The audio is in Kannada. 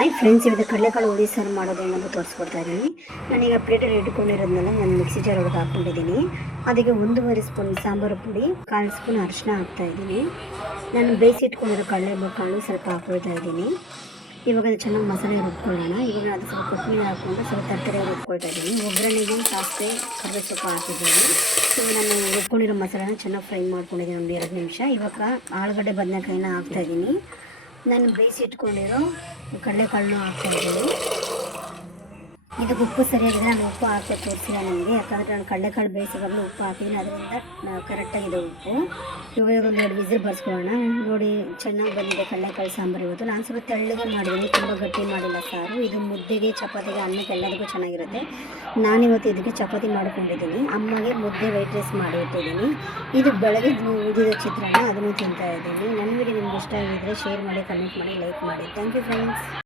ಹಾಯ್ ಫ್ರೆಂಡ್ಸ್, ಇವತ್ತು ಕಡಲೆಕಾಳು ಹುಳಿ ಸಾರು ಮಾಡೋದು ಏನಂತ ತೋರಿಸ್ಕೊಡ್ತಾ ಇದ್ದೀನಿ. ನಾನೀಗ ಪ್ಲೇಟಲ್ಲಿ ಇಟ್ಕೊಂಡಿರೋದನ್ನೆಲ್ಲ ನಾನು ಮಿಕ್ಸಿ ಜಾರ್ ಒಳಗೆ ಹಾಕ್ಕೊಂಡಿದ್ದೀನಿ. ಅದಕ್ಕೆ 1.5 ಸ್ಪೂನ್ ಸಾಂಬಾರು ಪುಡಿ, 1/4 ಸ್ಪೂನ್ ಅರಿಶಿನ ಹಾಕ್ತಾಯಿದ್ದೀನಿ. ನಾನು ಬೇಯಿಸಿ ಇಟ್ಕೊಂಡಿರೋ ಕಡಲೆಕಾಳು ಸ್ವಲ್ಪ ಹಾಕ್ಕೊಳ್ತಾ ಇದ್ದೀನಿ. ಇವಾಗ ಅದು ಚೆನ್ನಾಗಿ ಮಸಾಲೆ ರುಬ್ಕೊಳ್ಳೋಣ. ಇವಾಗ ಅದು ಸ್ವಲ್ಪ ಕೊತ್ತಂಬರಿ ಹಾಕ್ಕೊಂಡು ಸ್ವಲ್ಪ ತರಕಾರಿ ರುಬ್ಕೊಳ್ತಾ ಇದ್ದೀನಿ. ಒಗ್ಗರಣೆಗೆ ಸಾಸಿವೆ ಕರಿಬೇವು ಸೊಪ್ಪು ಹಾಕಿದ್ದೀನಿ. ಇವಾಗ ನಾನು ರುಬ್ಕೊಂಡಿರೋ ಮಸಾಲೆನ ಚೆನ್ನಾಗಿ ಫ್ರೈ ಮಾಡ್ಕೊಂಡಿದ್ದೀನಿ ಒಂದು 2 ನಿಮಿಷ. ಇವಾಗ ಆಲೂಗಡ್ಡೆ ಬದನೆಕಾಯಿನ ಹಾಕ್ತಾಯಿದ್ದೀನಿ. ನಾನು ಬೇಯಿಸಿ ಇಟ್ಕೊಂಡಿರೋ ಕಡಲೆಕಾಳನ್ನ ಹಾಕ್ತಾಯಿದ್ದೀನಿ. ಇದಕ್ಕೆ ಉಪ್ಪು ಸರಿಯಾಗಿದೆ. ನಾನು ಉಪ್ಪು ಹಾಕಿ ತೋರಿಸಿಲ್ಲ ನನಗೆ, ಯಾಕಂದರೆ ನಾನು ಕಡಲೆಕಾಳು ಬೇಯಿಸಿದಾಗಲೂ ಉಪ್ಪು ಹಾಕಿದ್ದೀನಿ, ಅದರಿಂದ ಕರೆಕ್ಟಾಗಿದೆ ಉಪ್ಪು. ಇವಾಗ ಒಂದು 2 ವಿಸಿಲ್ ಬರ್ಸ್ಕೊಳ್ಳೋಣ. ನೋಡಿ, ಚೆನ್ನಾಗಿ ಬಂದಿದೆ ಕಡಲೆಕಾಳು ಸಾಂಬಾರು. ಇವತ್ತು ನಾನು ಸ್ವಲ್ಪ ತೆಳ್ಳಗೆ ಮಾಡಿದ್ದೀನಿ, ತುಂಬ ಗಟ್ಟಿ ಮಾಡಿಲ್ಲ ಸಾರು. ಇದು ಮುದ್ದೆಗೆ, ಚಪಾತಿಗೆ, ಅನ್ನಕ್ಕೆ ಎಲ್ಲದಕ್ಕೂ ಚೆನ್ನಾಗಿರುತ್ತೆ. ನಾನಿವತ್ತು ಇದಕ್ಕೆ ಚಪಾತಿ ಮಾಡ್ಕೊಂಡಿದ್ದೀನಿ. ಅಮ್ಮಗೆ ಮುದ್ದೆ ವೈಟ್ ರೈಸ್ ಮಾಡಿ ಇಟ್ಟಿದ್ದೀನಿ. ಇದು ಬೆಳಗ್ಗೆ ಉಳಿದಿರೋ ಚಿತ್ರಾನ್ನ, ಅದನ್ನು ತಿಂತಾ ಇದ್ದೀನಿ. ನನ್ನ ವಿಡಿಯೋ ನಿಮ್ಗೆ ಇಷ್ಟ ಆಗಿದ್ದರೆ ಶೇರ್ ಮಾಡಿ, ಕಮೆಂಟ್ ಮಾಡಿ, ಲೈಕ್ ಮಾಡಿ. Thank you friends.